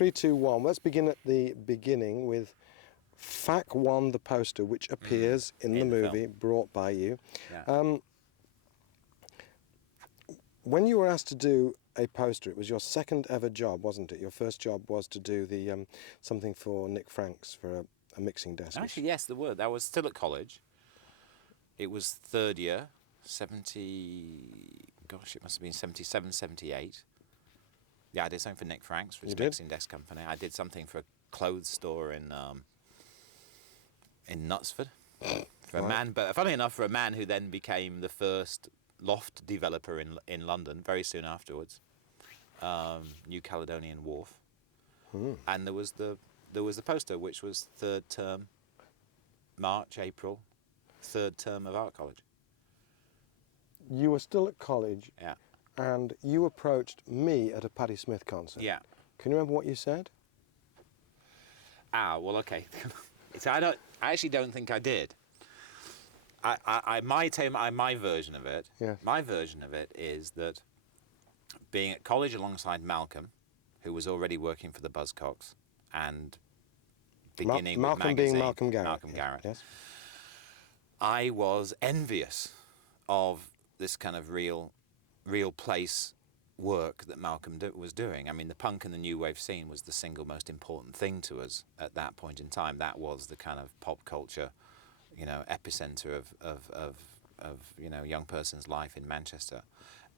3, 2, 1. Let's begin at the beginning with Fac 1, the poster, which appears in the movie, film. brought by you. Yeah. When you were asked to do a poster, it was your second ever job, wasn't it? Your first job was to do the something for Nick Franks for a mixing desk. Actually, yes, there were. I was still at college. It was third year, 70... Gosh, it must have been 77, 78. Yeah, I did something for Nick Franks, for his mixing desk company. I did something for a clothes store in Knutsford. For a man, but funnily enough, for a man who then became the first loft developer in London very soon afterwards. New Caledonian Wharf. And there was the poster, which was third term, March, April, third term of art college. You were still at college. Yeah. And you approached me at a Patti Smith concert. Yeah. Can you remember what you said? Well, okay. So I actually don't think I did. My version of it. Yes. My version of it is that being at college alongside Malcolm, who was already working for the Buzzcocks, and beginning Malcolm with being magazine, Malcolm Garrett. Malcolm Garrett. Yes. I was envious of this kind of real place work that Malcolm was doing. I mean, the punk and the new wave scene was the single most important thing to us at that point in time. That was the kind of pop culture, epicenter of young person's life in Manchester.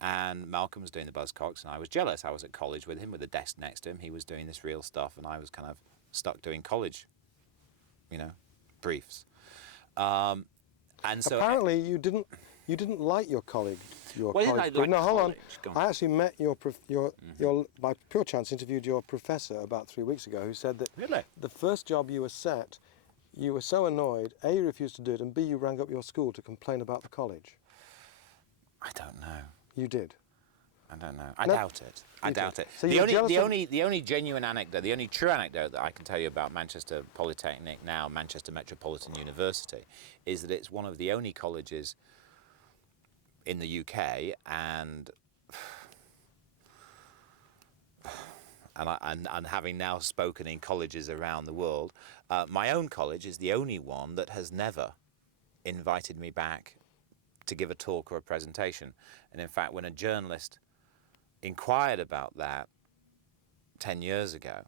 And Malcolm was doing the Buzzcocks, and I was jealous. I was at college with him, with a desk next to him. He was doing this real stuff, and I was kind of stuck doing college, briefs. And so apparently you didn't like your colleague. Well, I didn't like no, hold college. on. I actually met your by pure chance interviewed your professor about 3 weeks ago, who said that Really? the first job you were set, you were so annoyed, A, you refused to do it, and B, you rang up your school to complain about the college. I don't know. You did. I don't know. I doubt it. I doubt it. So the only genuine anecdote, the only true anecdote that I can tell you about Manchester Polytechnic, now Manchester Metropolitan University, is that it's one of the only colleges in the UK and having now spoken in colleges around the world, my own college is the only one that has never invited me back to give a talk or a presentation. And in fact, when a journalist inquired about that 10 years ago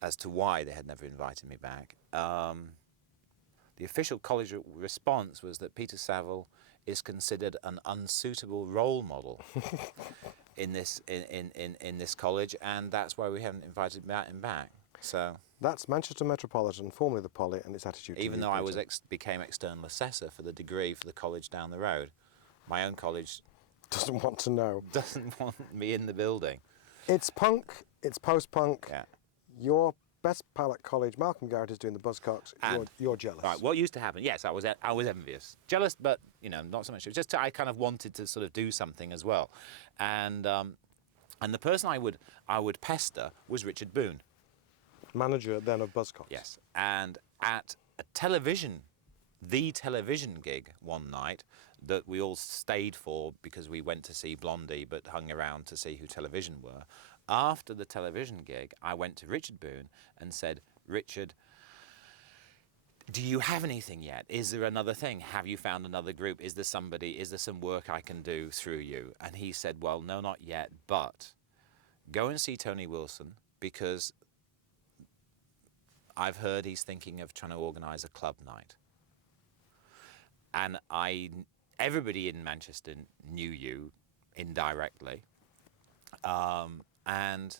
as to why they had never invited me back, the official college response was that Peter Saville is considered an unsuitable role model in this college, and that's why we haven't invited him back. So that's Manchester Metropolitan, formerly the Poly, and its attitude. Even though I became external assessor for the degree for the college down the road, my own college doesn't want to know. Doesn't want me in the building. It's punk. It's post-punk. Yeah. Your best pal at college, Malcolm Garrett, is doing the Buzzcocks. You're jealous. Right. What used to happen? Yes, I was envious, jealous, but not so much. It was just I kind of wanted to sort of do something as well, and the person I would pester was Richard Boone, manager then of Buzzcocks. Yes, and at a television gig one night that we all stayed for because we went to see Blondie but hung around to see who Television were. After the television gig, I went to Richard Boone and said, Richard, do you have anything yet? Is there another thing? Have you found another group? Is there some work I can do through you? And he said, well, no, not yet, but go and see Tony Wilson because I've heard he's thinking of trying to organise a club night. And everybody in Manchester knew you indirectly. And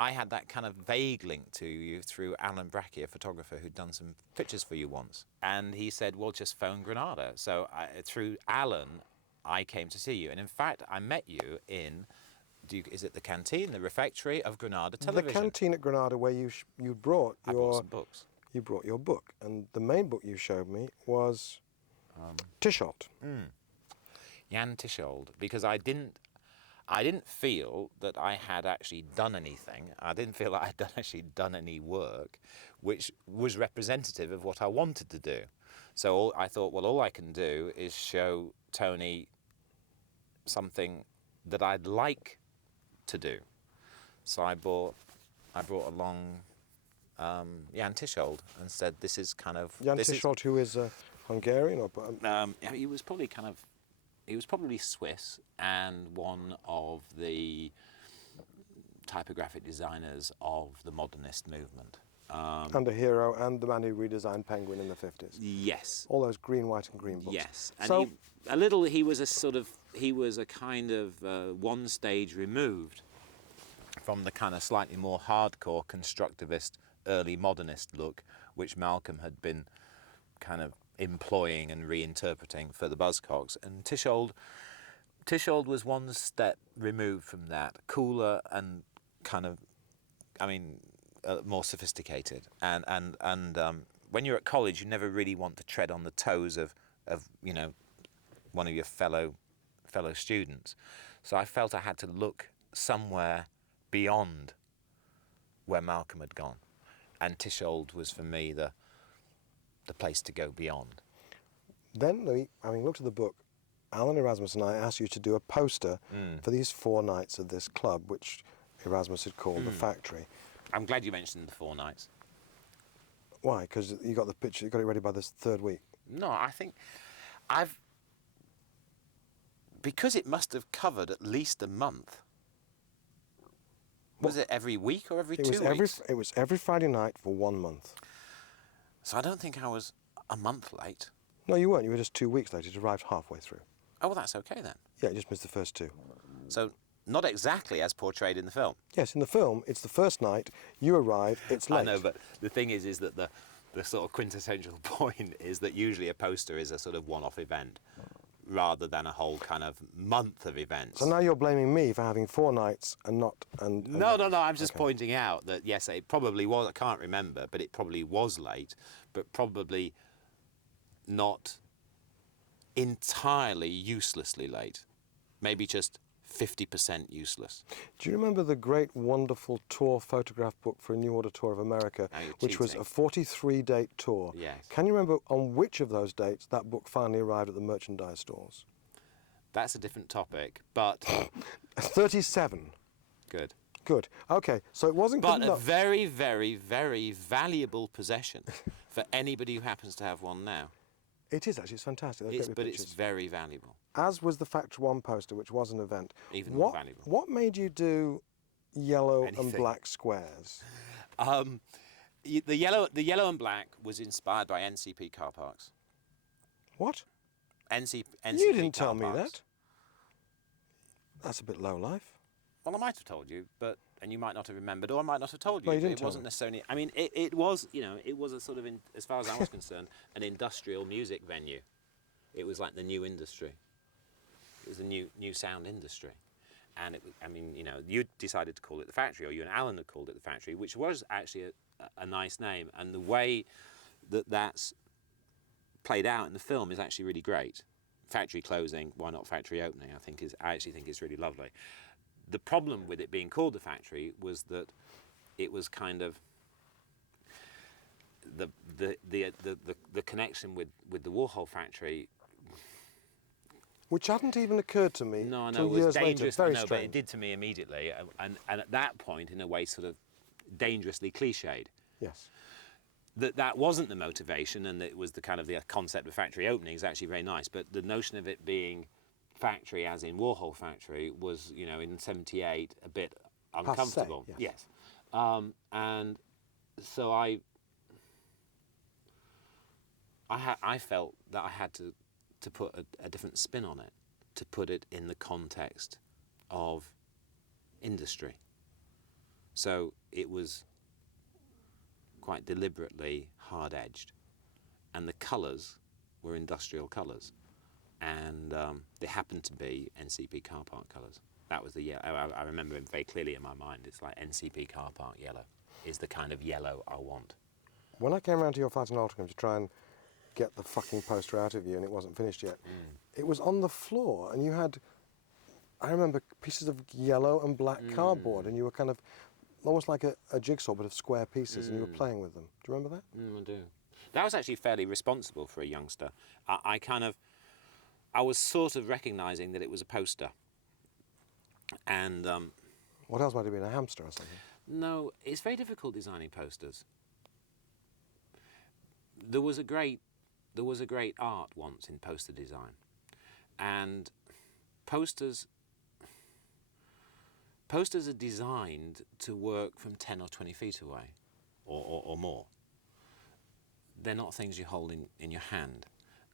I had that kind of vague link to you through Alan Brackey, a photographer who'd done some pictures for you once. And he said, well, just phone Granada. So through Alan, I came to see you. And in fact, I met you in, is it the canteen, the refectory of Granada Television? The canteen at Granada where you brought I brought some books. You brought your book. And the main book you showed me was Tishold. Jan Tishold, because I didn't feel that I had actually done anything. I didn't feel that I had actually done any work which was representative of what I wanted to do. So I thought, well, all I can do is show Tony something that I'd like to do. So I bought I brought along Jan Tischold and said, "This is kind of Jan Tischold, who is Hungarian, or he was probably Swiss and one of the typographic designers of the modernist movement. and a hero, and the man who redesigned Penguin in the 50s. Yes. All those green, white, and green books. Yes, and So, he was a kind of one stage removed from the kind of slightly more hardcore constructivist early modernist look which Malcolm had been kind of employing and reinterpreting for the Buzzcocks, and Tischold was one step removed from that, cooler and kind of, more sophisticated. And when you're at college, you never really want to tread on the toes of one of your fellow students. So I felt I had to look somewhere beyond where Malcolm had gone, and Tischold was for me the place to go beyond. Then, Louis, having looked at the book, Alan Erasmus and I asked you to do a poster for these 4 nights of this club, which Erasmus had called the Factory. I'm glad you mentioned the 4 nights. Why? Because you got the picture, you got it ready by this 3rd week. No, I think because it must have covered at least a month. Was it every week or every 2 weeks? It was every Friday night for 1 month. So I don't think I was a month late. No, you weren't. You were just 2 weeks late. It arrived halfway through. Oh, well, that's okay then. Yeah, you just missed the first 2. So not exactly as portrayed in the film. Yes, in the film, it's the first night, you arrive, it's late. I know, but the thing is that the sort of quintessential point is that usually a poster is a sort of one-off event rather than a whole kind of month of events. So now you're blaming me for having 4 nights and not... No, I'm just pointing out that, yes, it probably was, I can't remember, but it probably was late, but probably not entirely uselessly late. Maybe just 50% useless. Do you remember the great, wonderful tour photograph book for a New Order Tour of America, which was a 43-date tour? Yes. Can you remember on which of those dates that book finally arrived at the merchandise stores? That's a different topic, but... 37. Good. Good. Okay, so it wasn't good But a enough. very, very, very valuable possession for anybody who happens to have one now. It is actually, it's fantastic. Those great But pictures. it's very valuable. As was the Factory 1 poster, which was an event. Even more valuable. What made you do yellow and Anything. black squares? The yellow and black was inspired by NCP car parks. What? NCP You didn't car tell me parks. that. That's a bit low life. Well, I might have told you, and you might not have remembered, or I might not have told you. No, you didn't it tell wasn't me. necessarily. I mean, it was a sort of, as far as I was concerned, an industrial music venue. It was like the new industry. It was the new sound industry, and you decided to call it the Factory, or you and Alan had called it the Factory, which was actually a nice name, and the way that's played out in the film is actually really great. Factory closing, why not factory opening? I actually think it's really lovely. The problem with it being called the Factory was that it was kind of the connection with the Warhol factory. Which hadn't even occurred to me No, till it was years dangerous. later. Very But it strange. did to me immediately, and at that point, in a way, sort of dangerously cliched. Yes. That wasn't the motivation, and it was the kind of the concept of factory opening is actually very nice. But the notion of it being factory, as in Warhol factory, was in '78 a bit uncomfortable. Passé, yes. And so I felt that I had to put a different spin on it, to put it in the context of industry. So it was quite deliberately hard-edged, and the colours were industrial colours, and they happened to be NCP car park colours. That was the yellow. I remember it very clearly in my mind. It's like NCP car park yellow is the kind of yellow I want. When I came round to your flat in Altrincham to try and get the fucking poster out of you, and it wasn't finished yet, it was on the floor, and you had, I remember, pieces of yellow and black cardboard, and you were kind of almost like a jigsaw, but of square pieces, and you were playing with them. Do you remember that? I do. That was actually fairly responsible for a youngster. I was sort of recognising that it was a poster. And What else might have been, a hamster or something? No, it's very difficult designing posters. There was a great art once in poster design, and posters are designed to work from 10 or 20 feet away, or more. They're not things you hold in your hand.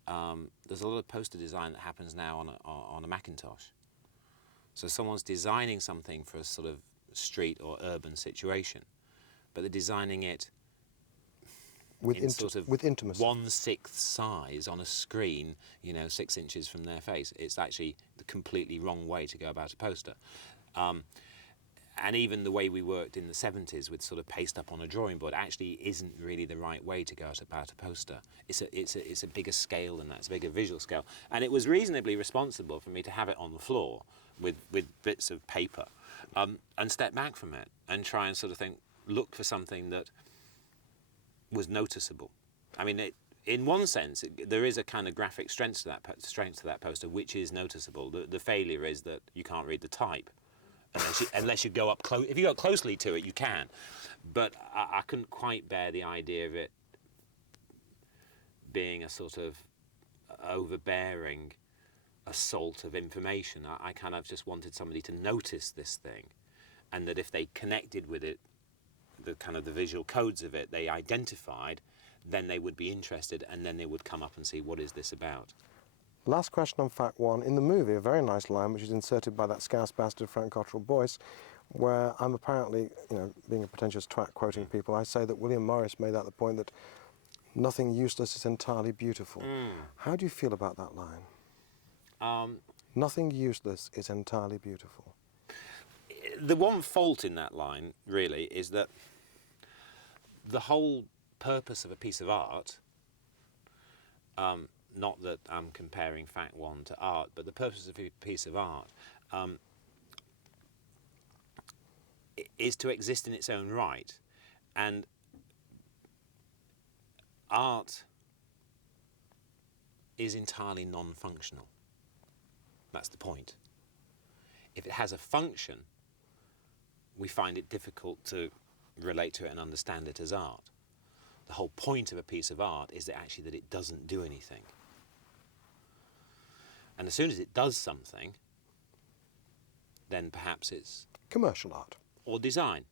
There's a lot of poster design that happens now on a Macintosh. So someone's designing something for a sort of street or urban situation, but they're designing it with intimacy. 1/6 size on a screen, 6 inches from their face. It's actually the completely wrong way to go about a poster. And even the way we worked in the 70s with sort of paste up on a drawing board actually isn't really the right way to go about a poster. It's a bigger scale than that. It's a bigger visual scale. And it was reasonably responsible for me to have it on the floor with bits of paper and step back from it and try and sort of look for something that was noticeable. I mean, in one sense, there is a kind of graphic strength to that poster, which is noticeable. The failure is that you can't read the type. Unless you go up close. If you go closely to it, you can. But I couldn't quite bear the idea of it being a sort of overbearing assault of information. I kind of just wanted somebody to notice this thing, and that if they connected with it, the kind of the visual codes of it, they identified, then they would be interested, and then they would come up and see, what is this about? Last question on Fact 1. In the movie, a very nice line, which is inserted by that scouse bastard Frank Cottrell Boyce, where I'm apparently, being a pretentious twat quoting people, I say that William Morris made out the point that nothing useless is entirely beautiful. How do you feel about that line? Nothing useless is entirely beautiful. The one fault in that line, really, is that the whole purpose of a piece of art, not that I'm comparing Fact 1 to art, but the purpose of a piece of art is to exist in its own right. And art is entirely non-functional. That's the point. If it has a function, we find it difficult to relate to it and understand it as art. The whole point of a piece of art is that it doesn't do anything. And as soon as it does something, then perhaps it's... commercial art. Or design.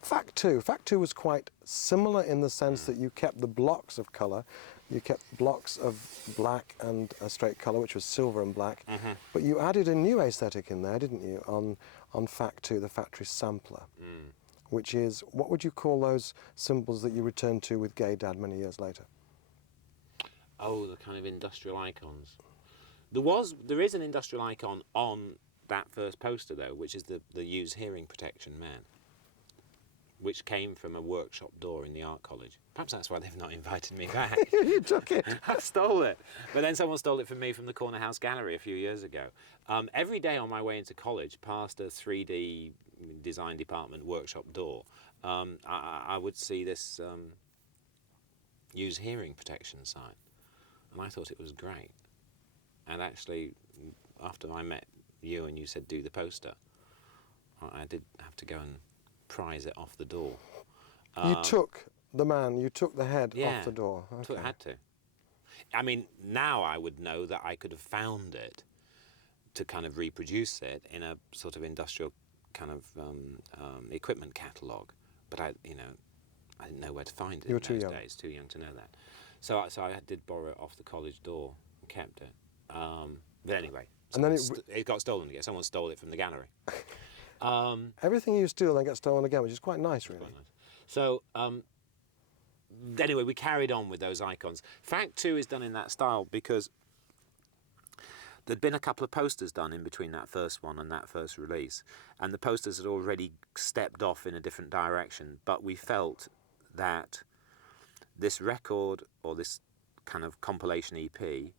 Fact 2. Fact 2 was quite similar in the sense that you kept the blocks of colour. You kept blocks of black and a straight colour, which was silver and black. But you added a new aesthetic in there, didn't you, on Fact 2, the factory sampler, which is, what would you call those symbols that you returned to with Gay Dad many years later? Oh, the kind of industrial icons. There is an industrial icon on that first poster, though, which is the Use Hearing Protection man, which came from a workshop door in the art college. Perhaps that's why they've not invited me back. You took it. I stole it. But then someone stole it from me from the Corner House Gallery a few years ago. Every day on my way into college, past a 3D design department workshop door, I would see this Use Hearing Protection sign. And I thought it was great. And actually, after I met you and you said do the poster, I did have to go and prise it off the door. You took the head off the door. Okay. I had to. I mean, now I would know that I could have found it to kind of reproduce it in a sort of industrial kind of equipment catalogue. But I didn't know where to find it. You were too young. Days, too young to know that. So I did borrow it off the college door and kept it. But anyway, and then it got stolen again. Someone stole it from the gallery. Everything you steal then gets stolen again, which is quite nice, really. Quite nice. So anyway, we carried on with those icons. Fact 2 is done in that style because there'd been a couple of posters done in between that first one and that first release, and the posters had already stepped off in a different direction, but we felt that this record, or this kind of compilation EP,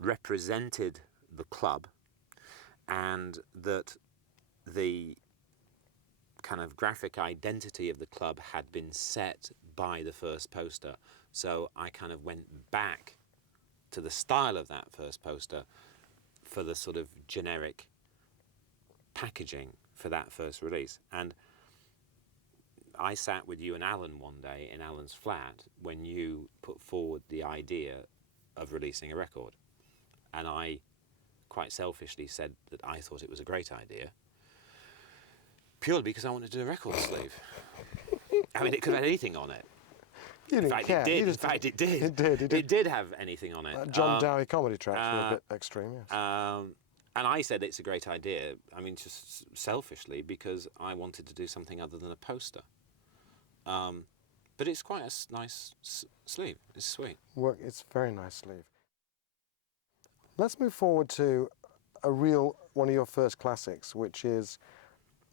represented the club, and that the kind of graphic identity of the club had been set by the first poster. So I kind of went back to the style of that first poster for the sort of generic packaging for that first release. And I sat with you and Alan one day in Alan's flat when you put forward the idea of releasing a record. And I quite selfishly said that I thought it was a great idea, purely because I wanted to do a record sleeve. I mean, it could have had anything on it. You didn't care. In fact, it did. It did have anything on it. John Dowie comedy tracks were a bit extreme, yes. And I said it's a great idea, I mean, just selfishly, because I wanted to do something other than a poster. But it's quite a nice sleeve. It's sweet. It's a very nice sleeve. Let's move forward to one of your first classics, which is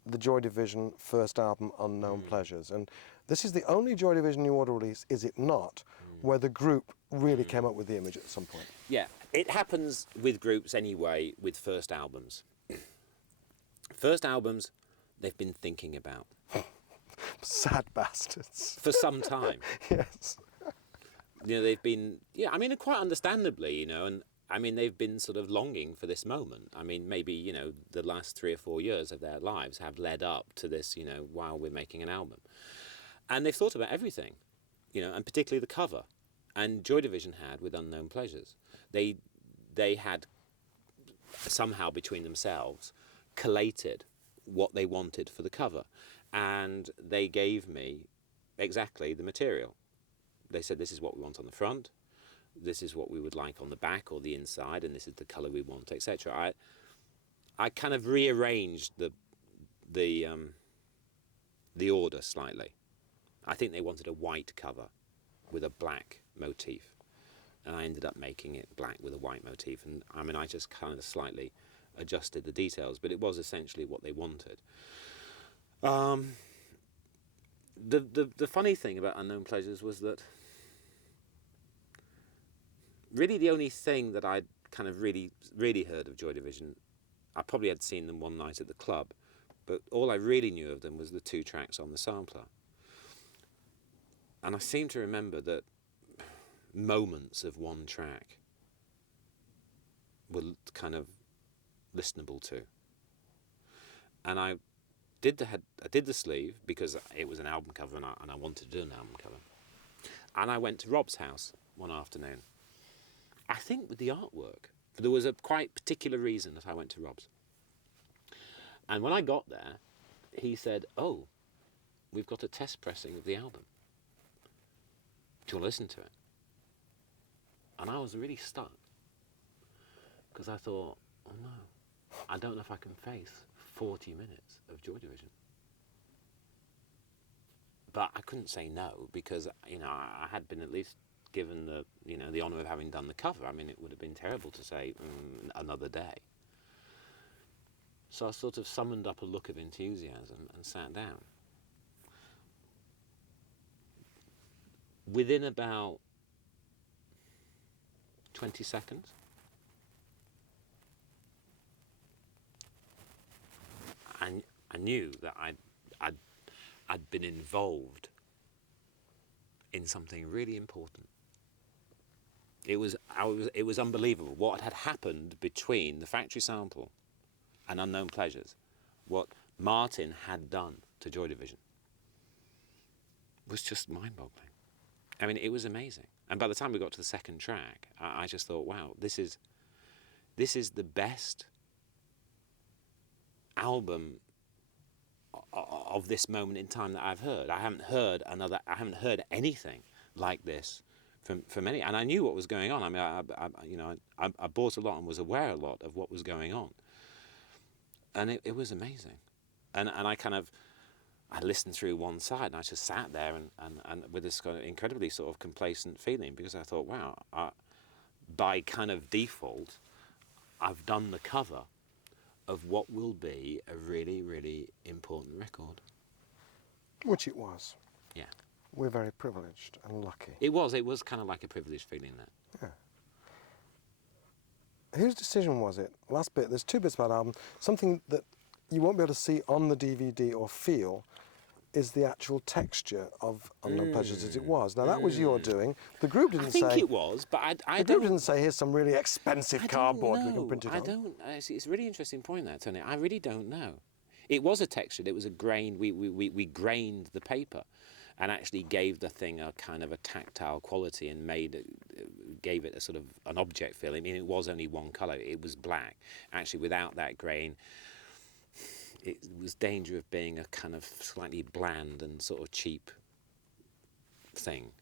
the Joy Division first album, Unknown Pleasures. And this is the only Joy Division New Order release, is it not, where the group really came up with the image at some point? Yeah, it happens with groups anyway, with first albums. First albums, they've been thinking about. Sad bastards. For some time. Yes. You know, they've been, I mean, quite understandably, and I mean, they've been sort of longing for this moment. I mean, maybe, the last 3 or 4 years of their lives have led up to this, while we're making an album. And they've thought about everything, and particularly the cover. And Joy Division had with Unknown Pleasures. They had somehow between themselves collated what they wanted for the cover. And they gave me exactly the material. They said, this is what we want on the front, this is what we would like on the back or the inside, and this is the colour we want, etc. I kind of rearranged the order slightly. I think they wanted a white cover with a black motif, and I ended up making it black with a white motif. And I mean, I just kind of slightly adjusted the details, but it was essentially what they wanted. The funny thing about Unknown Pleasures was that really the only thing that I'd kind of really heard of Joy Division, I probably had seen them one night at the club, but all I really knew of them was the 2 tracks on the sampler. And I seem to remember that moments of one track were kind of listenable to. And I did the sleeve because it was an album cover and I wanted to do an album cover. And I went to Rob's house one afternoon, I think with the artwork. There was a quite particular reason that I went to Rob's. And when I got there, he said, "Oh, we've got a test pressing of the album. Do you want to listen to it?" And I was really stuck because I thought, oh no, I don't know if I can face 40 minutes of Joy Division. But I couldn't say no because, I had been at least given the honour of having done the cover. I mean, it would have been terrible to say another day. So I sort of summoned up a look of enthusiasm and sat down. Within about 20 seconds, I knew that I'd been involved in something really important. It was unbelievable what had happened between the factory sample and Unknown Pleasures. What Martin had done to Joy Division was just mind-boggling. I mean, it was amazing. And by the time we got to the second track, I just thought, wow, this is the best album of this moment in time that I've heard. I haven't heard anything like this from any. And I knew what was going on. I mean, I bought a lot and was aware a lot of what was going on. And it was amazing. And I listened through one side and I just sat there and with this kind of incredibly sort of complacent feeling because I thought, wow, by kind of default, I've done the cover of what will be a really, really important record. Which it was. Yeah. We're very privileged and lucky. It was kind of like a privileged feeling that. Yeah. Whose decision was it? Last bit, there's 2 bits about the album. Something that you won't be able to see on the DVD or feel is the actual texture of Unknown Pleasures as it was. Now, that was your doing. The group didn't say... I think it was, but I the group didn't say, here's some really expensive cardboard we can print it on. It's a really interesting point there, Tony. I really don't know. It was a textured, it was a grained, we grained the paper and actually gave the thing a kind of a tactile quality and gave it a sort of an object feel. I mean, it was only one colour, it was black. Actually, without that grain, it was danger of being a kind of slightly bland and sort of cheap thing.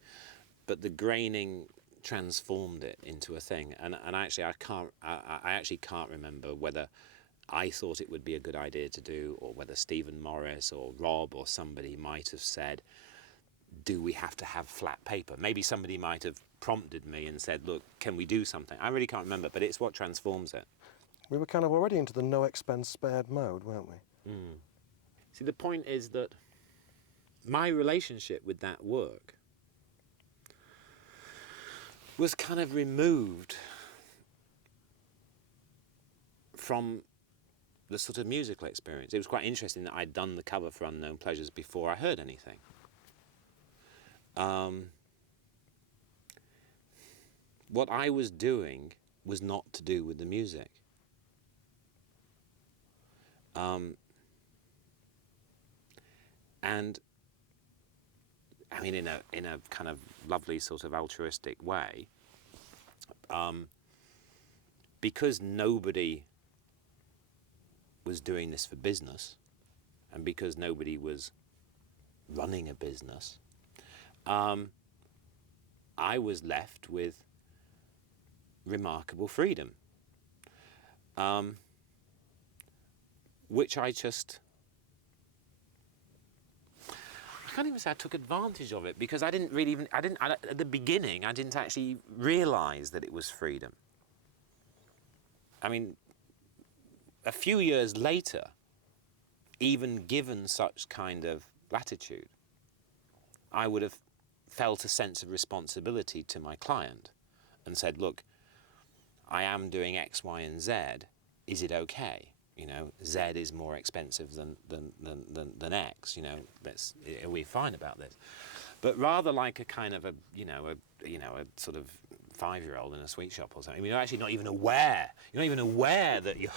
But the graining transformed it into a thing, and actually I actually can't remember whether I thought it would be a good idea to do, or whether Stephen Morris or Rob or somebody might have said, do we have to have flat paper? Maybe somebody might have prompted me and said, look, can we do something? I really can't remember, but it's what transforms it. We were kind of already into the no expense spared mode, weren't we? Mm. See, the point is that my relationship with that work was kind of removed from the sort of musical experience. It was quite interesting that I'd done the cover for Unknown Pleasures before I heard anything. What I was doing was not to do with the music. And I mean, in a kind of lovely sort of altruistic way, because nobody was doing this for business, and because nobody was running a business, I was left with remarkable freedom, which I can't even say I took advantage of it, because I didn't really even, at the beginning, I didn't actually realise that it was freedom. I mean, a few years later, even given such kind of latitude, I would have felt a sense of responsibility to my client and said, look, I am doing X, Y, and Z. Is it okay? You know, Z is more expensive than X. You know, are we fine about this? But rather like a kind of a sort of 5-year-old in a sweet shop or something. You're actually not even aware. You're not even aware that you're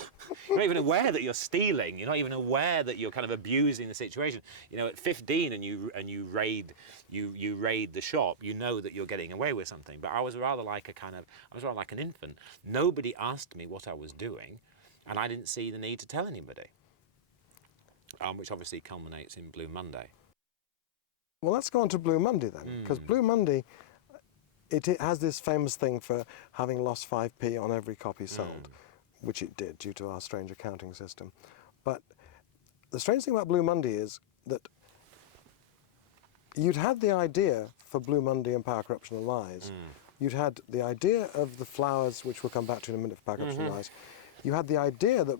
not even aware that you're stealing. You're not even aware that you're kind of abusing the situation. You know, at 15 and you raid the shop, you know that you're getting away with something. But I was rather like an infant. Nobody asked me what I was doing, and I didn't see the need to tell anybody. Which obviously culminates in Blue Monday. Well, let's go on to Blue Monday then, because Blue Monday, it has this famous thing for having lost 5p on every copy sold, which it did due to our strange accounting system. But the strange thing about Blue Monday is that you'd had the idea for Blue Monday and Power, Corruption and Lies. You'd had the idea of the flowers, which we'll come back to in a minute, for Power, Corruption and Lies. You had the idea that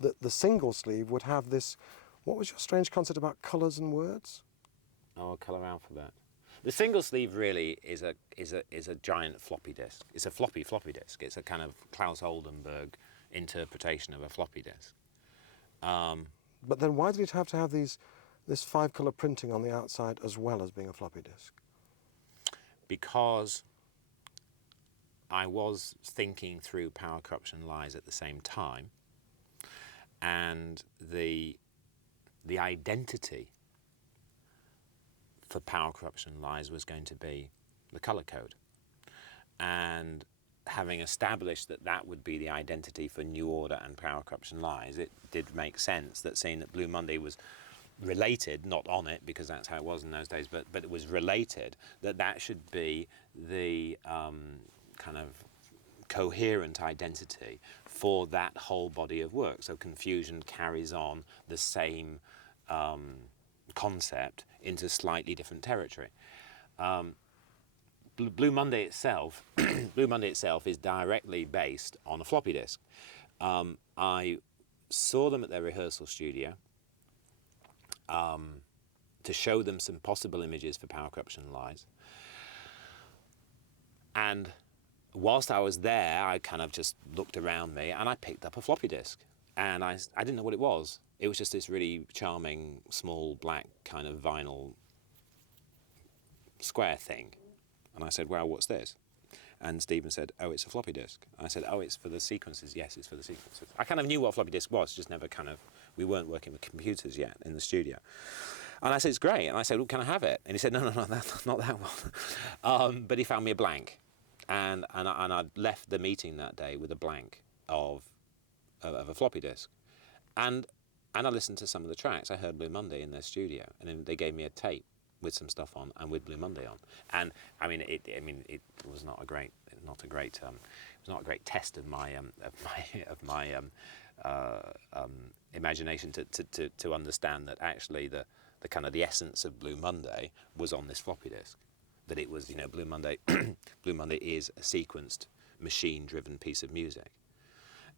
the single sleeve would have this, what was your strange concept about colours and words? Oh, colour alphabet. The single sleeve really is a giant floppy disk. It's a floppy disk. It's a kind of Klaus Oldenburg interpretation of a floppy disk. But then why did it have to have this 5-colour printing on the outside as well as being a floppy disk? Because I was thinking through Power, Corruption and Lies at the same time, and the identity for Power, Corruption and Lies was going to be the colour code. And having established that would be the identity for New Order and Power, Corruption and Lies, it did make sense that seeing that Blue Monday was related, not on it, because that's how it was in those days, but it was related, that should be the kind of coherent identity for that whole body of work. So Confusion carries on the same concept into slightly different territory. Blue Monday itself, Blue Monday itself is directly based on a floppy disk. I saw them at their rehearsal studio to show them some possible images for Power, Corruption and Lies. And whilst I was there, I kind of just looked around me and I picked up a floppy disk. And I didn't know what it was. It was just this really charming, small, black kind of vinyl square thing. And I said, well, what's this? And Stephen said, oh, it's a floppy disk. And I said, oh, it's for the sequences. Yes, it's for the sequences. I kind of knew what a floppy disk was, just never kind of We weren't working with computers yet in the studio. And I said, it's great. And I said, well, can I have it? And he said, no, that's not that one. But he found me a blank. And I left the meeting that day with a blank of a floppy disk. And I listened to some of the tracks. I heard Blue Monday in their studio. And then they gave me a tape with some stuff on and with Blue Monday on. And I mean, it was not a great test of my imagination to understand that actually the kind of the essence of Blue Monday was on this floppy disk. That it was, Blue Monday. Blue Monday is a sequenced, machine-driven piece of music,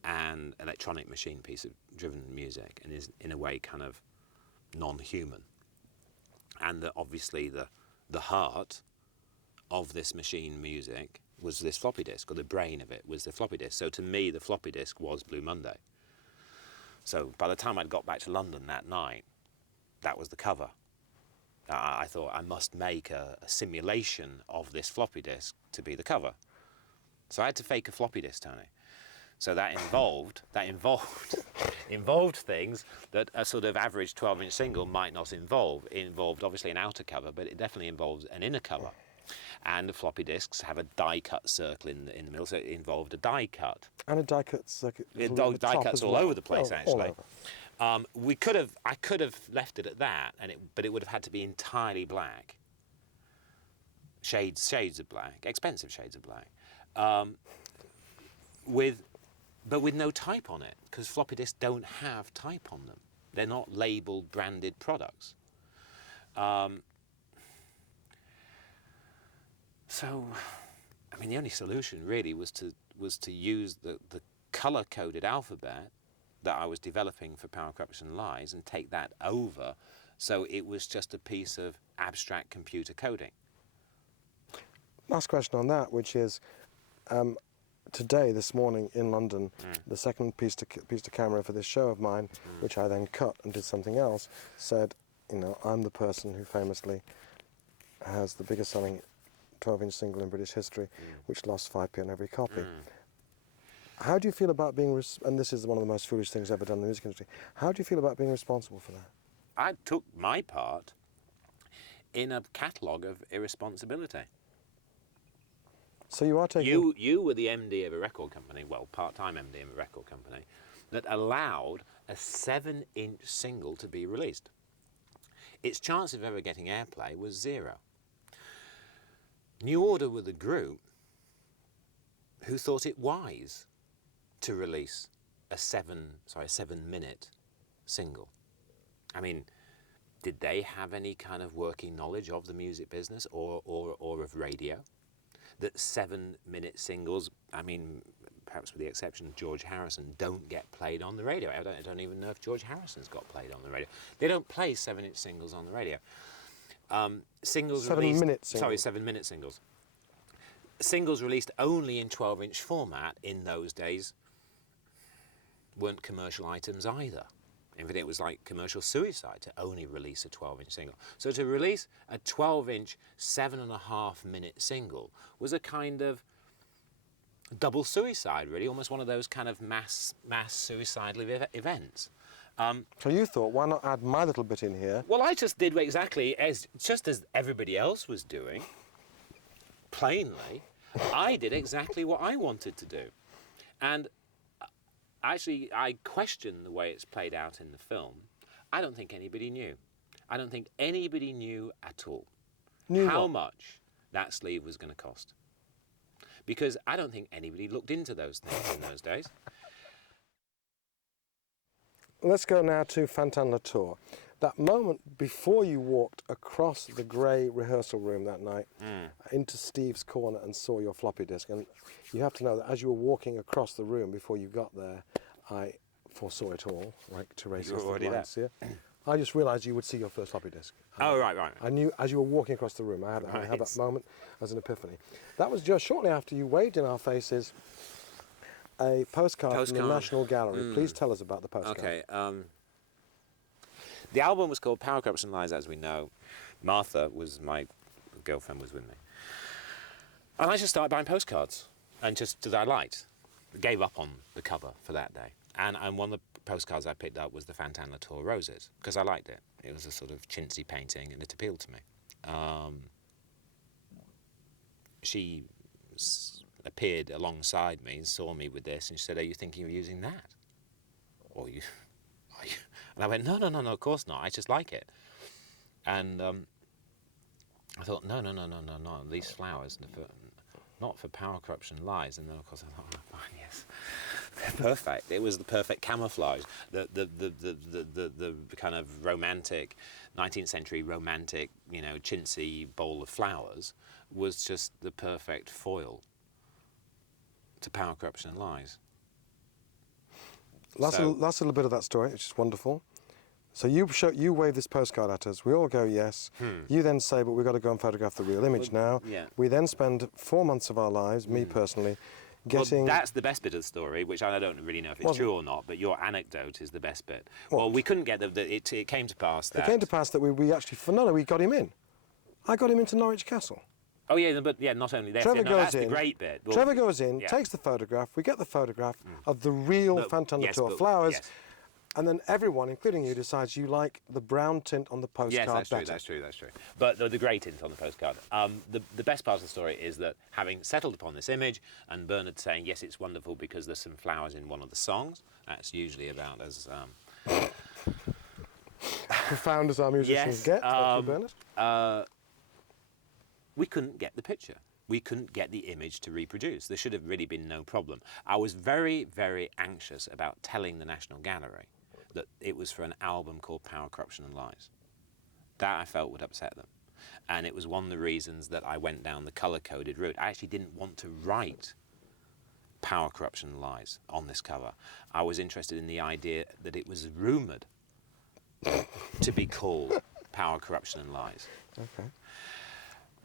and electronic machine piece of driven music, and is in a way kind of non-human. And that obviously the heart of this machine music was this floppy disk, or the brain of it was the floppy disk. So to me, the floppy disk was Blue Monday. So by the time I'd got back to London that night, that was the cover. I thought I must make a simulation of this floppy disk to be the cover. So I had to fake a floppy disk, Tony. So that involved things that a sort of average 12-inch single might not involve. It involved obviously an outer cover, but it definitely involves an inner cover. And the floppy disks have a die-cut circle in the middle, so it involved a die-cut. And a die-cut circuit. Die-cuts all over the place, actually. All over. I could have left it at that, but it would have had to be entirely black. Shades of black, expensive shades of black, but with no type on it, because floppy disks don't have type on them. They're not labeled, branded products. So, I mean, the only solution really was to use the color-coded alphabet that I was developing for Power, Corruption and Lies and take that over, so it was just a piece of abstract computer coding. Last question on that, which is, today, this morning in London, the second piece to camera for this show of mine, which I then cut and did something else, said, I'm the person who famously has the biggest selling 12-inch single in British history, which lost 5p on every copy. How do you feel about being, and this is one of the most foolish things ever done in the music industry, how do you feel about being responsible for that? I took my part in a catalogue of irresponsibility. So you are taking... You were the MD of a record company, well, part-time MD of a record company, that allowed a 7-inch single to be released. Its chance of ever getting airplay was 0. New Order were the group who thought it wise to release a 7-minute single. I mean, did they have any kind of working knowledge of the music business or of radio? That 7-minute singles, I mean, perhaps with the exception of George Harrison, don't get played on the radio. I don't even know if George Harrison's got played on the radio. They don't play 7-inch singles on the radio. Singles 7-minute singles. Sorry, 7-minute singles. Singles released only in 12-inch format in those days weren't commercial items either. In fact, it was like commercial suicide to only release a 12-inch single. So to release a 12-inch, 7.5-minute single was a kind of double suicide, really, almost one of those kind of mass suicidal events. So you thought, why not add my little bit in here? Well, I just did exactly as everybody else was doing, plainly. I did exactly what I wanted to do. And actually, I question the way it's played out in the film. I don't think anybody knew. I don't think anybody knew at all how much that sleeve was going to cost. Because I don't think anybody looked into those things in those days. Let's go now to Fontana Tor. That moment before you walked across the grey rehearsal room that night into Steve's corner and saw your floppy disk. And you have to know that as you were walking across the room before you got there, I foresaw it all, like Teresa's lines here. I just realised you would see your first floppy disk. Oh, right. I knew as you were walking across the room, I had that moment as an epiphany. That was just shortly after you waved in our faces a postcard from the National Gallery. Please tell us about the postcard. Okay. The album was called Power, Corruption and Lies, as we know. Martha was my girlfriend, was with me. And I just started buying postcards, and just that I liked. Gave up on the cover for that day. And one of postcards I picked up was the Fontana Tor roses, because I liked it. It was a sort of chintzy painting, and it appealed to me. She appeared alongside me and saw me with this, and she said, "Are you thinking of using that? Or you?" And I went, "No, of course not. I just like it." And I thought, no, these flowers, not for power, corruption, lies. And then, of course, I thought, oh, fine, yes, they're perfect. It was the perfect camouflage. The kind of romantic, 19th century romantic, chintzy bowl of flowers was just the perfect foil to power, corruption, and lies. Last little bit of that story, which is wonderful. So you wave this postcard at us. We all go yes. You then say, "But we've got to go and photograph the real image now." Yeah. We then spend 4 months of our lives, me personally, getting. Well, that's the best bit of the story, which I don't really know if it's true or not. But your anecdote is the best bit. Well, we couldn't get it came to pass that. It came to pass that we actually we got him in. I got him into Norwich Castle. Oh yeah, but not only that. Trevor goes that's in. The great bit. Well, Trevor goes in, takes the photograph. We get the photograph of the real Fontana Tor flowers. Yes. And then everyone, including you, decides you like the brown tint on the postcard better. That's true. But the grey tint on the postcard. The best part of the story is that having settled upon this image, and Bernard saying, yes, it's wonderful because there's some flowers in one of the songs. That's usually about as... profound as our musicians get. Thank you, Bernard. We couldn't get the picture. We couldn't get the image to reproduce. There should have really been no problem. I was very, very anxious about telling the National Gallery that it was for an album called Power, Corruption and Lies. That I felt would upset them. And it was one of the reasons that I went down the colour-coded route. I actually didn't want to write Power, Corruption and Lies on this cover. I was interested in the idea that it was rumoured to be called Power, Corruption and Lies. Okay.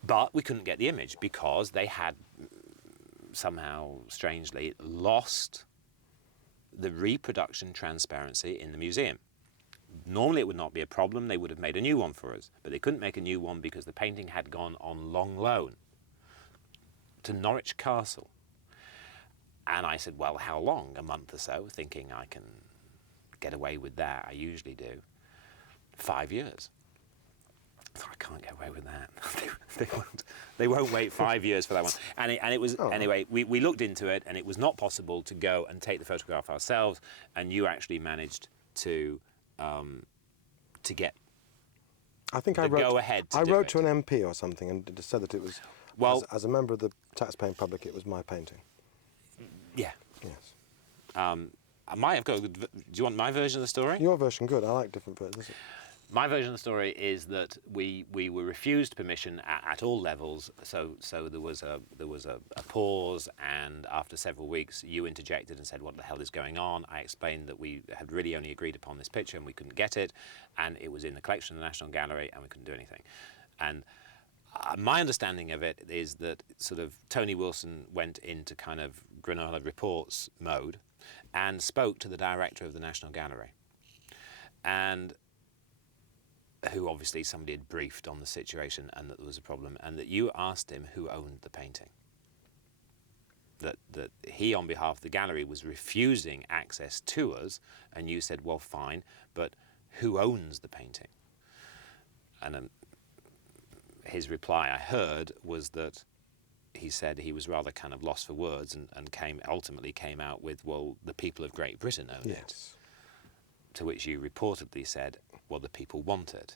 But we couldn't get the image because they had somehow, strangely, lost the reproduction transparency in the museum. Normally it would not be a problem. They would have made a new one for us. But they couldn't make a new one because the painting had gone on long loan to Norwich Castle. And I said, well, how long? A month or so, thinking I can get away with that. I usually do. 5 years. I can't get away with that. They won't wait 5 years for that one. And it was anyway. We looked into it, and it was not possible to go and take the photograph ourselves. And you actually managed to get. I think I wrote. Go ahead. I wrote to an MP or something and said that it was. Well, as a member of the taxpaying public, it was my painting. Yeah. Yes. I might have got. Do you want my version of the story? Your version, good. I like different versions. My version of the story is that we were refused permission at all levels. So there was a pause, and after several weeks, you interjected and said, "What the hell is going on?" I explained that we had really only agreed upon this picture and we couldn't get it, and it was in the collection of the National Gallery, and we couldn't do anything. And my understanding of it is that sort of Tony Wilson went into kind of Granola reports mode, and spoke to the director of the National Gallery, and who obviously somebody had briefed on the situation and that there was a problem, and that you asked him who owned the painting. That he, on behalf of the gallery, was refusing access to us, and you said, well, fine, but who owns the painting? And his reply, I heard, was that he said he was rather kind of lost for words, and ultimately came out with, well, the people of Great Britain own it. To which you reportedly said, well, the people want it.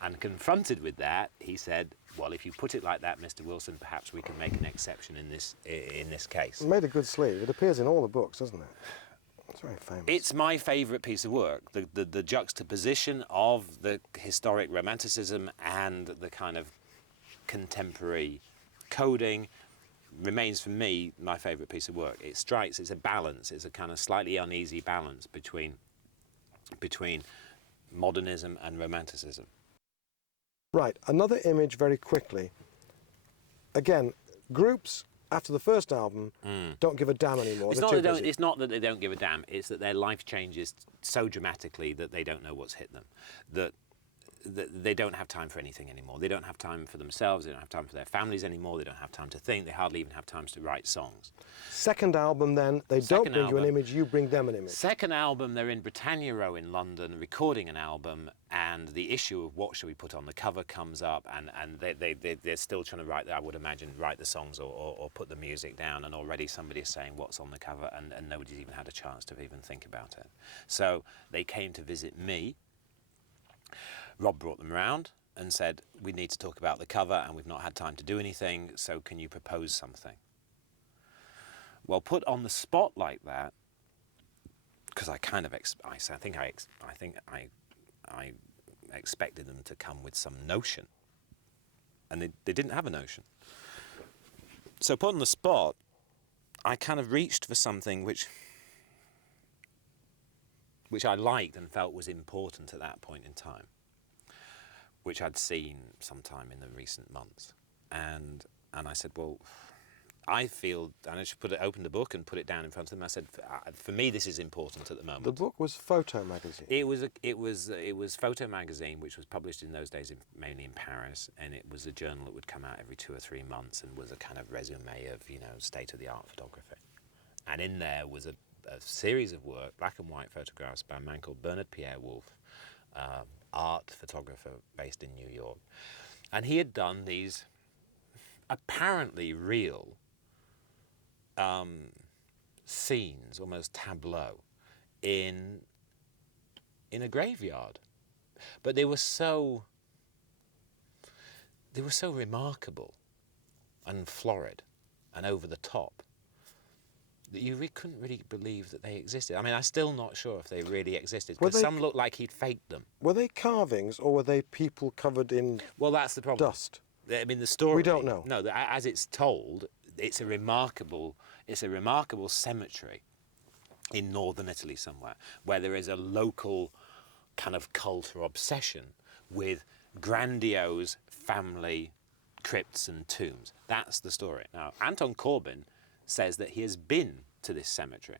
And confronted with that, he said, well, if you put it like that, Mr. Wilson, perhaps we can make an exception in this case. It made a good sleeve. It appears in all the books, doesn't it? It's very famous. It's my favourite piece of work. The juxtaposition of the historic romanticism and the kind of contemporary coding remains for me my favourite piece of work. It strikes, it's a balance, it's a kind of slightly uneasy balance between modernism and romanticism. Right, another image very quickly. Again, groups after the first album don't give a damn anymore. It's not that they don't give a damn, it's that their life changes so dramatically that they don't know what's hit them. That they don't have time for anything anymore. They don't have time for themselves. They don't have time for their families anymore. They don't have time to think. They hardly even have time to write songs. Second album then, they don't bring you an image, you bring them an image. Second album, they're in Britannia Row in London recording an album, and the issue of what should we put on the cover comes up, and they're still trying to write, I would imagine, write the songs or put the music down, and already somebody is saying what's on the cover, and nobody's even had a chance to even think about it. So they came to visit me. Rob brought them round and said, we need to talk about the cover and we've not had time to do anything, so can you propose something? Well, put on the spot like that, because I kind of, I think I expected them to come with some notion, and they didn't have a notion. So put on the spot, I kind of reached for something which I liked and felt was important at that point in time, which I'd seen sometime in the recent months. And I said, well, I feel, and I should open the book and put it down in front of them. I said, for me, this is important at the moment. The book was Photo magazine. It was Photo magazine, which was published in those days mainly in Paris, and it was a journal that would come out every 2 or 3 months and was a kind of resume of, state-of-the-art photography. And in there was a series of work, black and white photographs by a man called Bernard Pierre Wolfe, art photographer based in New York. And he had done these apparently real scenes, almost tableau, in a graveyard. But they were so remarkable and florid and over the top that you couldn't really believe that they existed. I mean, I'm still not sure if they really existed, because some looked like he'd faked them. Were they carvings, or were they people covered in Well, that's the problem. dust? I mean, the story... We don't know. No, as it's told, it's a remarkable cemetery in northern Italy somewhere, where there is a local kind of cult or obsession with grandiose family crypts and tombs. That's the story. Now, Anton Corbijn says that he has been to this cemetery.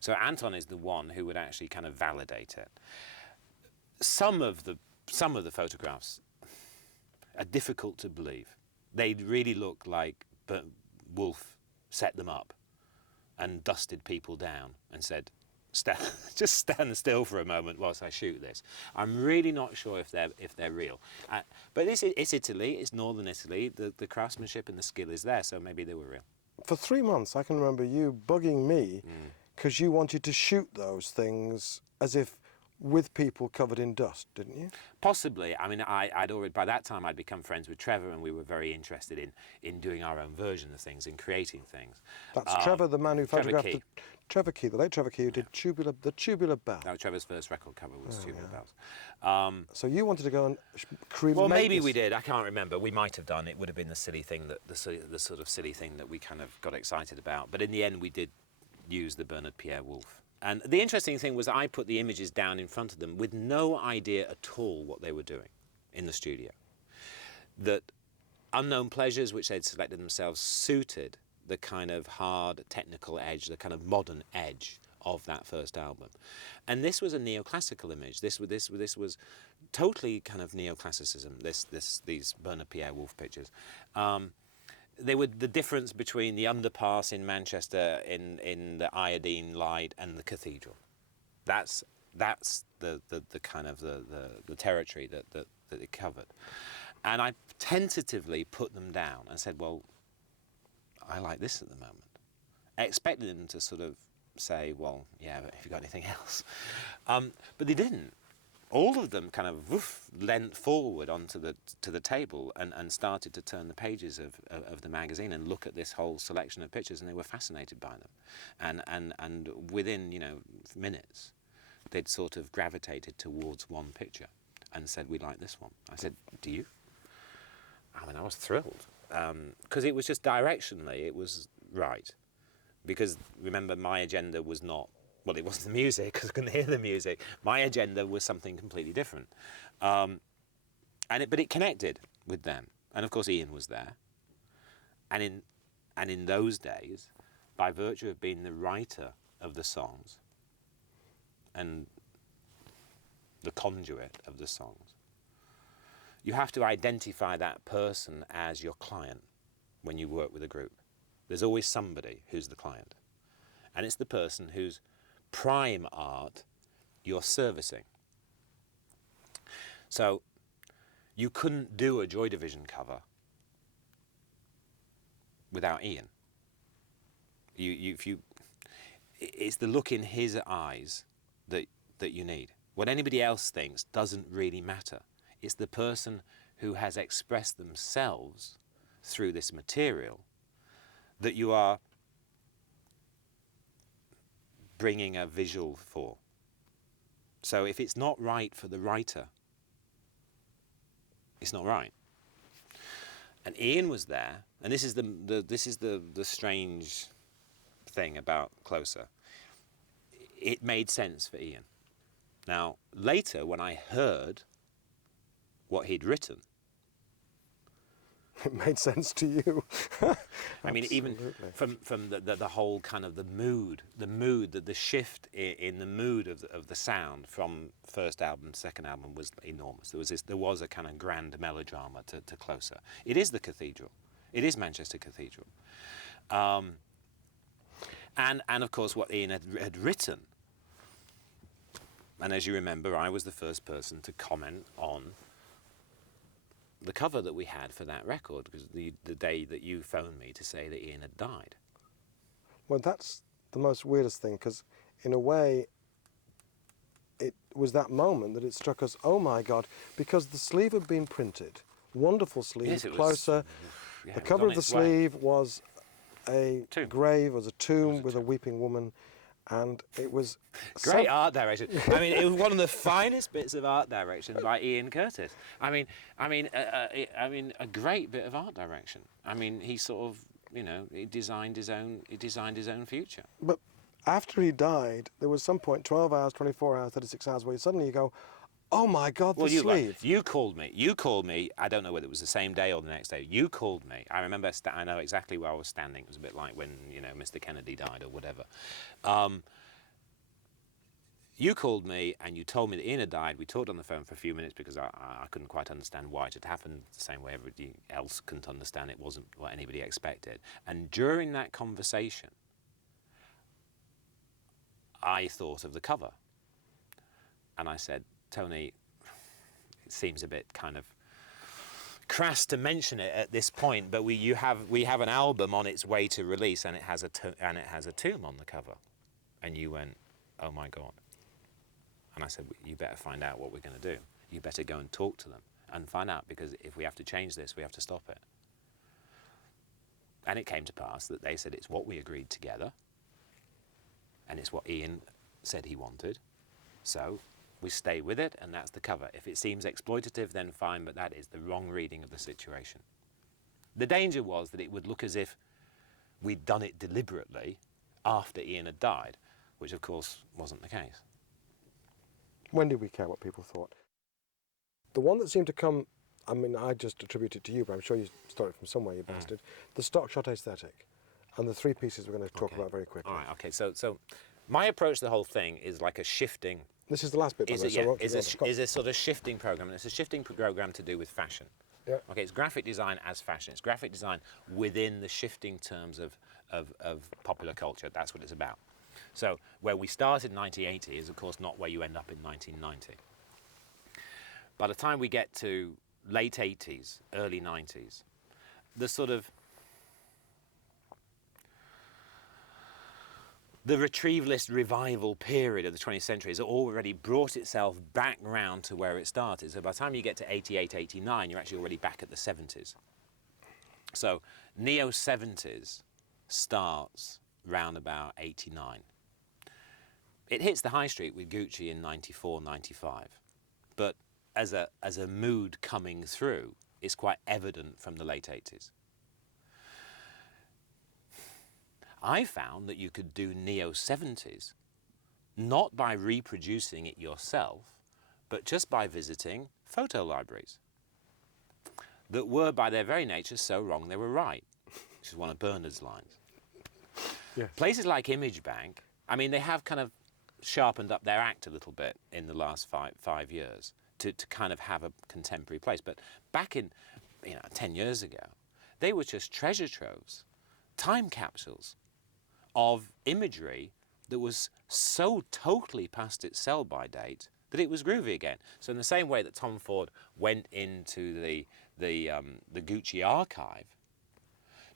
So Anton is the one who would actually kind of validate it. Some of the photographs are difficult to believe. They really look like Wolfe set them up and dusted people down and said, just stand still for a moment whilst I shoot this. I'm really not sure if they're real. But it's Italy, it's northern Italy. The craftsmanship and the skill is there, so maybe they were real. For 3 months, I can remember you bugging me because you wanted to shoot those things as if with people covered in dust, didn't you? Possibly. I mean, I'd already, by that time, I'd become friends with Trevor, and we were very interested in doing our own version of things, in creating things. That's Trevor, the man who photographed Key. Trevor Key, the late Trevor Key, who did the Tubular Bell. That was Trevor's first record cover, was Tubular Bells. So you wanted to go and create. Well, maybe we did. I can't remember. We might have done. It would have been the silly thing the sort of silly thing that we kind of got excited about. But in the end, we did use the Bernard Pierre Wolfe. And the interesting thing was I put the images down in front of them with no idea at all what they were doing in the studio. That Unknown Pleasures, which they'd selected themselves, suited the kind of hard technical edge, the kind of modern edge of that first album. And this was a neoclassical image. This was totally kind of neoclassicism, these Bernard Pierre Wolfe pictures. They were the difference between the underpass in Manchester in the iodine light and the cathedral. That's the kind of the territory that it covered. And I tentatively put them down and said, well, I like this at the moment. I expected them to sort of say, well, yeah, but have you got anything else? But they didn't. All of them kind of leant forward onto the table and started to turn the pages of the magazine and look at this whole selection of pictures, and they were fascinated by them. And within minutes, they'd sort of gravitated towards one picture and said, we like this one. I said, do you? I mean, I was thrilled because it was just directionally, it was right. Because remember, my agenda was not. Well, it wasn't the music, because I couldn't hear the music. My agenda was something completely different. But it connected with them. And of course, Ian was there. And in those days, by virtue of being the writer of the songs and the conduit of the songs, you have to identify that person as your client when you work with a group. There's always somebody who's the client. And it's the person whose prime art you're servicing. So you couldn't do a Joy Division cover without Ian. It's the look in his eyes that you need. What anybody else thinks doesn't really matter. It's the person who has expressed themselves through this material that you are bringing a visual for. So if it's not right for the writer, it's not right. And Ian was there, and this is the strange thing about Closer. It made sense for Ian. Now, later, when I heard what he'd written, it made sense to you. I mean, even from the whole kind of the mood, the shift in the mood of the sound from first album to second album was enormous. There was a kind of grand melodrama to Closer. It is the cathedral. It is Manchester Cathedral. And of course what Ian had written. And as you remember, I was the first person to comment on the cover that we had for that record, because the day that you phoned me to say that Ian had died. Well, that's the most weirdest thing, because in a way, it was that moment that it struck us, oh my God, because the sleeve had been printed. Wonderful sleeve, yes, it Closer. Yeah, the cover of the sleeve was a grave, was a tomb with a weeping woman. And it was great art direction. I mean, it was one of the finest bits of art direction by Ian Curtis. I mean, a great bit of art direction. I mean, he sort of, he designed his own future. But after he died, there was some point, 12 hours, 24 hours, 36 hours, where suddenly you go, oh my God, the sleeve. You called me. I don't know whether it was the same day or the next day. You called me. I remember, I know exactly where I was standing. It was a bit like when, Mr. Kennedy died or whatever. You called me and you told me that Ian had died. We talked on the phone for a few minutes because I couldn't quite understand why it had happened, the same way everybody else couldn't understand it wasn't what anybody expected. And during that conversation, I thought of the cover. And I said, Tony, it seems a bit kind of crass to mention it at this point, but we have an album on its way to release, and it has a tomb on the cover. And you went, oh my God. And I said, you better find out what we're going to do. You better go and talk to them and find out, because if we have to change this, we have to stop it. And it came to pass that they said it's what we agreed together, and it's what Ian said he wanted. So we stay with it, and that's the cover. If it seems exploitative, then fine, but that is the wrong reading of the situation. The danger was that it would look as if we'd done it deliberately after Ian had died, which of course wasn't the case. When did we care what people thought? The one that seemed to come, I mean, I just attribute it to you, but I'm sure you stole it from somewhere, you bastard. The stock shot aesthetic, and the three pieces we're going to talk about very quickly. All right, okay, so my approach to the whole thing is like a shifting... This is the last bit, is a sort of shifting program, and it's a shifting program to do with fashion. Yeah. Okay, it's graphic design as fashion. It's graphic design within the shifting terms of popular culture. That's what it's about. So where we start in 1980 is, of course, not where you end up in 1990. By the time we get to late 80s, early 90s, the sort of the retrievalist revival period of the 20th century has already brought itself back round to where it started. So by the time you get to 88, 89, you're actually already back at the 70s. So neo-70s starts round about 89. It hits the high street with Gucci in 94, 95. But as a mood coming through, it's quite evident from the late 80s. I found that you could do neo-70s not by reproducing it yourself, but just by visiting photo libraries that were, by their very nature, so wrong they were right, which is one of Bernard's lines. Yes. Places like Image Bank, I mean, they have kind of sharpened up their act a little bit in the last five years. to kind of have a contemporary place. But back in, 10 years ago, they were just treasure troves, time capsules of imagery that was so totally past its sell-by date that it was groovy again. So in the same way that Tom Ford went into the Gucci archive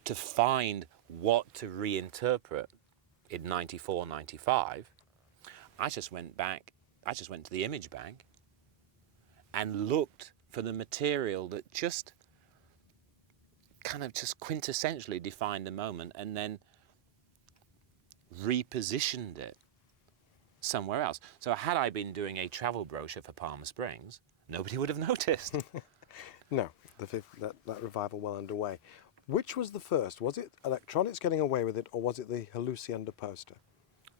to find what to reinterpret in 94, 95, I just went to the image bank and looked for the material that just kind of just quintessentially defined the moment, and then repositioned it somewhere else. So had I been doing a travel brochure for Palm Springs, nobody would have noticed. No, that revival well underway. Which was the first? Was it electronics getting away with it, or was it the Halucienda poster?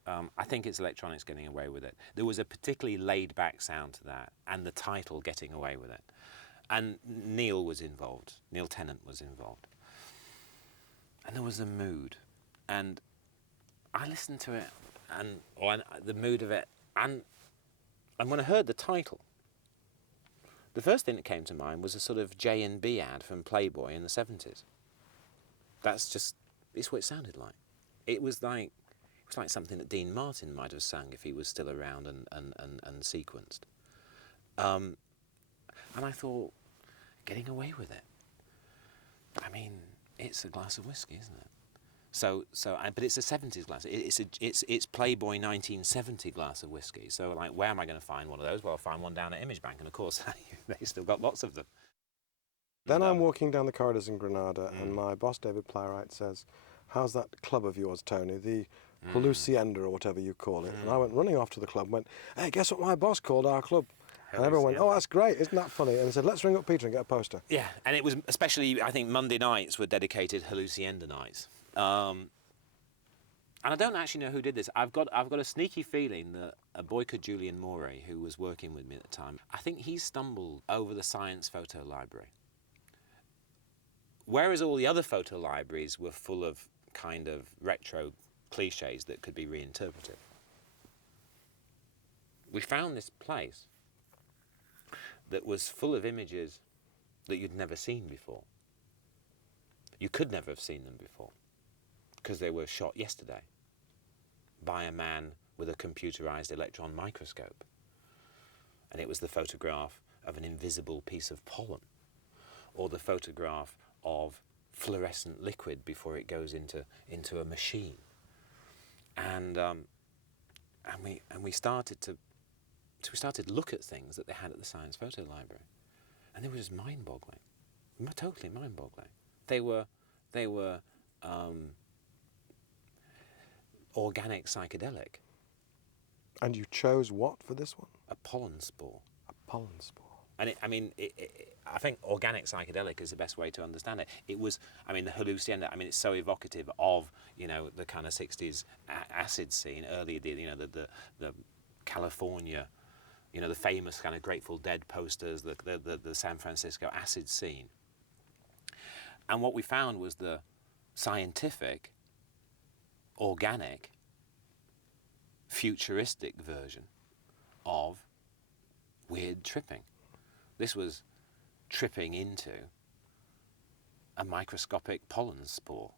I think it's electronics getting away with it. There was a particularly laid-back sound to that, and the title getting away with it. And Neil was involved. Neil Tennant was involved. And there was a mood. And I listened to it, and the mood of it, and when I heard the title, the first thing that came to mind was a sort of J&B ad from Playboy in the 70s. It's what it sounded like. It was like something that Dean Martin might have sung if he was still around and sequenced. And I thought, getting away with it. I mean, it's a glass of whiskey, isn't it? But it's a 70s glass. It's Playboy 1970 glass of whiskey. So, like, where am I going to find one of those? Well, I'll find one down at Image Bank, and of course, they still got lots of them. Then I'm walking down the corridors in Granada, and my boss, David Plowright, says, "How's that club of yours, Tony? The Halucienda, or whatever you call it." And I went running off to the club and went, "Hey, guess what my boss called our club?" And everyone went, "Oh, that's great, isn't that funny?" And I said, "Let's ring up Peter and get a poster." Yeah, and it was especially, I think, Monday nights were dedicated Halucienda nights. And I don't actually know who did this. I've got a sneaky feeling that a boy called Julian Morey, who was working with me at the time, I think he stumbled over the science photo library. Whereas all the other photo libraries were full of kind of retro cliches that could be reinterpreted, we found this place that was full of images that you'd never seen before. You could never have seen them before because they were shot yesterday by a man with a computerized electron microscope. And it was the photograph of an invisible piece of pollen, or the photograph of fluorescent liquid before it goes into a machine. And we started to look at things that they had at the Science Photo Library, and they were just mind-boggling, totally mind-boggling. They were organic psychedelic. And you chose what for this one? A pollen spore. A pollen spore. And I think organic psychedelic is the best way to understand it. It was, the Halucienda, it's so evocative of, the kind of 60s acid scene, early, the California, the famous kind of Grateful Dead posters, the San Francisco acid scene. And what we found was the scientific, organic, futuristic version of weird tripping. This was tripping into a microscopic pollen spore.